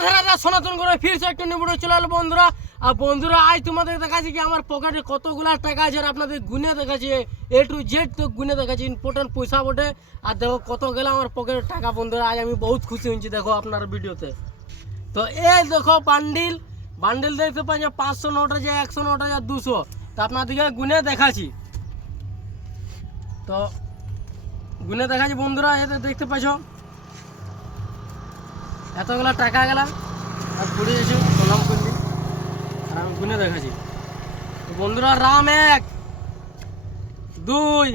রাধে রাধে সনাতন করে ফিরছে একটু নিবড়ে চলে এলো বন্ধুরা। আর বন্ধুরা আজ তোমাদের দেখাচ্ছি কি আমার পকেটে কতগুলা টাকা আছে, আর আপনাদের গুনে দেখাচ্ছি এ টু জেড তো গুনে দেখাচ্ছি, ইম্পর্টেন্ট পয়সা বটে। আর দেখো কত গেলে আমার পকেটে টাকা বন্ধুরা, আজ আমি বহুত খুশি হয়েছি দেখো আপনার ভিডিওতে। তো এই দেখো বান্ডিল বান্ডিল দেখতে পাচ্ছি 500 নোট আছে, 100 নোট আছে, 200। তো আপনাদেরকে গুনে দেখাচ্ছি, তো গুনে দেখাচ্ছি বন্ধুরা। এতে দেখতে পাচ্ছ এতগুলা টাকা গেলা আর পড়ে গেছে প্রণাম করলি, আর আমি গুনে দেখাচ্ছি বন্ধুরা। রাম 1 2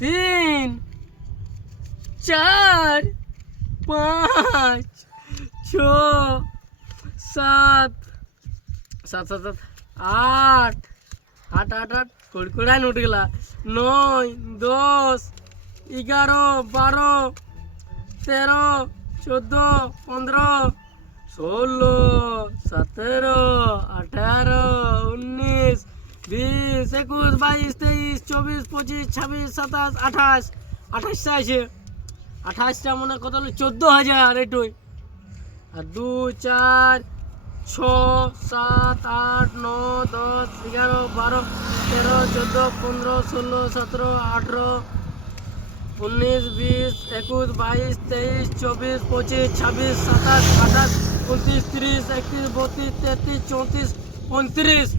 3 4 5 6 7 7 7 8 8 8 8 কুড়কুড়ায় উঠে গেলা। 9 10 11 12 13 14 15 16 17 18 19 20 21 22 23 24 25 26 27 28 28টা আছে, 28টা মনে কত হলো 14,000 এটুই। আর 2 4 6 7 8 9 10 11 12 13 14 15 16 17 18 19 20 21 22 23 24 25 26 27 28 29 30 31 32 33 34 35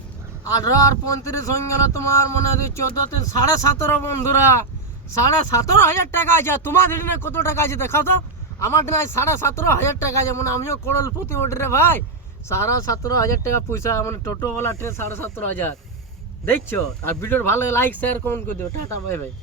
18 আর 35 হয়ে গেল তোমার মনে হয় 14 3 17.5 বন্ধুরা। 17.5 টাকা আছে। তোমাদের দিনে কত টাকা আছে দেখাও তো। আমার দিনে 17.5 টাকা আছে, মানে আমিও করোড়পতি ওঠে রে ভাই। 17.5 টাকা পয়সা, মানে টোটোওয়ালা ট্রেন 17.5 দেখছো। আর ভিডিওর ভালো লাইক শেয়ার কমেন্ট করে দিও। Tata bye bye.